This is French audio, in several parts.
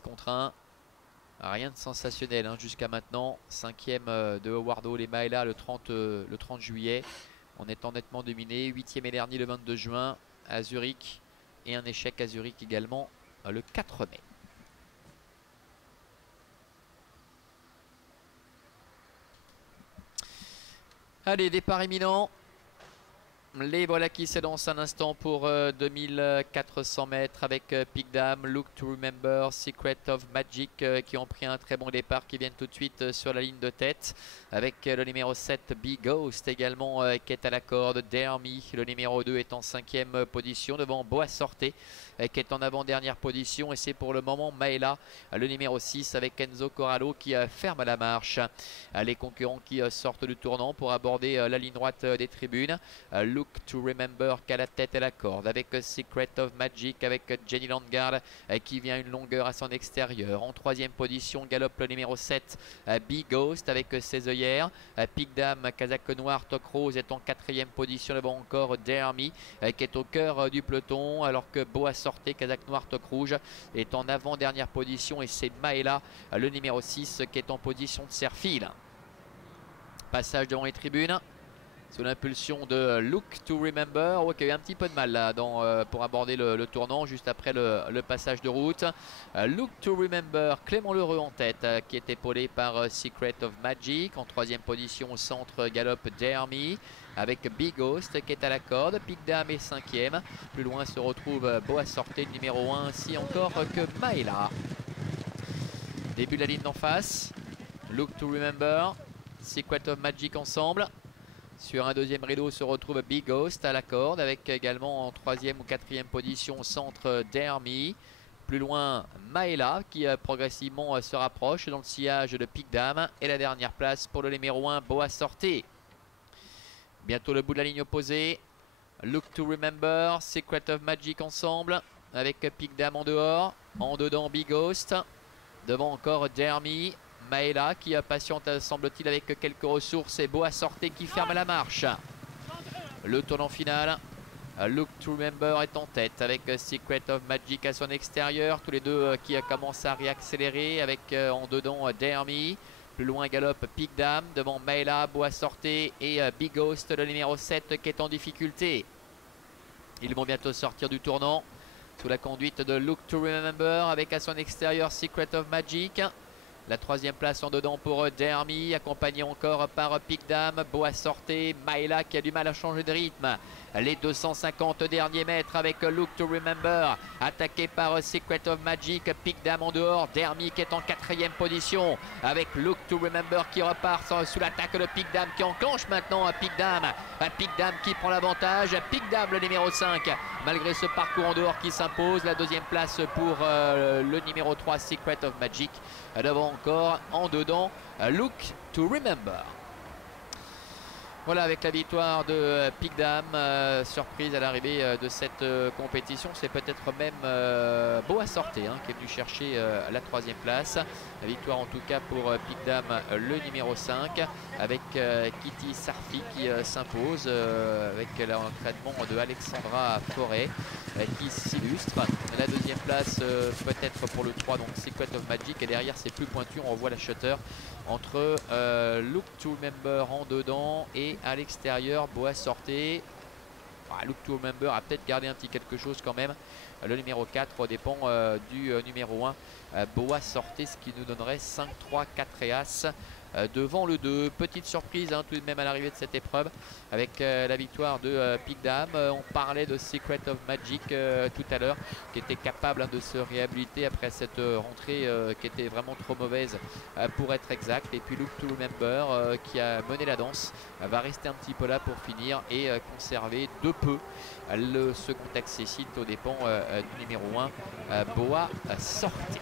contre 1. Rien de sensationnel hein, jusqu'à maintenant. 5e de Howard Hall et Maëla le 30 juillet. En étant nettement dominé. 8e et dernier le 22 juin à Zurich. Et un échec à Zurich également le 4 mai. Allez, départ imminent. Les voilà qui s'élancent un instant pour 2400 mètres avec Pic Dam, Look to Remember, Secret of Magic qui ont pris un très bon départ, qui viennent tout de suite sur la ligne de tête. Avec le numéro 7, Big Ghost également qui est à la corde. Dare Me, le numéro 2 est en 5e position devant Boa Sorte qui est en avant-dernière position. Et c'est pour le moment Maëla, le numéro 6 avec Enzo Corralo qui ferme la marche. Les concurrents qui sortent du tournant pour aborder la ligne droite des tribunes. Look to Remember qui a la tête et la corde avec Secret of Magic avec Jenny Landgaard qui vient une longueur à son extérieur. En 3e position galope le numéro 7 Big Ghost avec ses œillères. Pic Dam, Kazakh Noir, Toc Rose est en 4e position devant encore Dare Me qui est au cœur du peloton, alors que Boa Sorte, Kazakh Noir, Toc Rouge est en avant-dernière position. Et c'est Maëla, le numéro 6, qui est en position de serre-fil. Passage devant les tribunes sous l'impulsion de Look to Remember, qui a eu un petit peu de mal là pour aborder le tournant juste après le passage de route. Look to Remember, Clément Lheureux en tête, qui est épaulé par Secret of Magic. En 3e position au centre, galope Dare Me avec Big Ghost qui est à la corde. Pic Dam est 5e. Plus loin se retrouve Boa Sorte, numéro 1, ainsi encore que Maëla. Début de la ligne d'en face. Look to Remember, Secret of Magic ensemble. Sur un 2e rideau se retrouve Big Ghost à la corde avec également en 3e ou 4e position au centre Dare Me. Plus loin Maëla qui progressivement se rapproche dans le sillage de Pic Dam. Et la dernière place pour le numéro 1 Boa Sorte. Bientôt le bout de la ligne opposée. Look to Remember, Secret of Magic ensemble avec Pic Dam en dehors. En dedans Big Ghost. Devant encore Dare Me. Maëla qui patiente semble-t-il avec quelques ressources, et Boa Sorte qui ferme la marche. Le tournant final, Look to Remember est en tête avec Secret of Magic à son extérieur. Tous les deux qui commencent à réaccélérer avec en dedans Dare Me. Plus loin galope Pic Dam devant Maëla, Boa Sorte et Big Ghost, le numéro 7 qui est en difficulté. Ils vont bientôt sortir du tournant sous la conduite de Look to Remember avec à son extérieur Secret of Magic. La 3e place en dedans pour Dare Me, accompagné encore par Pic Dam, Boa Sorte, Maëla qui a du mal à changer de rythme. Les 250 derniers mètres avec Look to Remember, attaqué par Secret of Magic, Pic Dam en dehors, Dare Me qui est en 4e position avec Look to Remember qui repart sous l'attaque de Pic Dam qui enclenche maintenant Pic Dam. Pic Dam qui prend l'avantage, Pic Dam le numéro 5 malgré ce parcours en dehors qui s'impose. La 2e place pour le numéro 3 Secret of Magic. Devant encore en dedans Look to Remember. Voilà, avec la victoire de Pic Dam, surprise à l'arrivée de cette compétition. C'est peut-être même Boa Sorte qui est venu chercher la 3e place. La victoire en tout cas pour Pic Dam, le numéro 5, avec Kitty Sarfi qui s'impose avec l'entraînement de Alexandra Forêt qui s'illustre. La 2e place peut-être pour le 3, donc Secret of Magic, et derrière c'est plus pointu, on revoit la shutter entre Look to Remember en dedans et à l'extérieur Boa Sorte. Look to Remember a peut-être gardé un petit quelque chose quand même. Le numéro 4 dépend du numéro 1 Boa Sorte, ce qui nous donnerait 5, 3, 4 et As devant le 2. Petite surprise tout de même à l'arrivée de cette épreuve avec la victoire de Pic Dam. On parlait de Secret of Magic tout à l'heure, qui était capable de se réhabiliter après cette rentrée qui était vraiment trop mauvaise pour être exact. Et puis Look to Remember qui a mené la danse va rester un petit peu là pour finir et conserver de peu le second accessite aux dépens du numéro 1 Boa Sorte.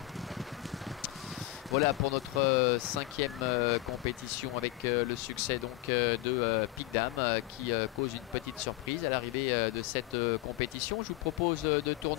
Voilà pour notre 5e compétition avec le succès donc de Pic Dam qui cause une petite surprise à l'arrivée de cette compétition. Je vous propose de tourner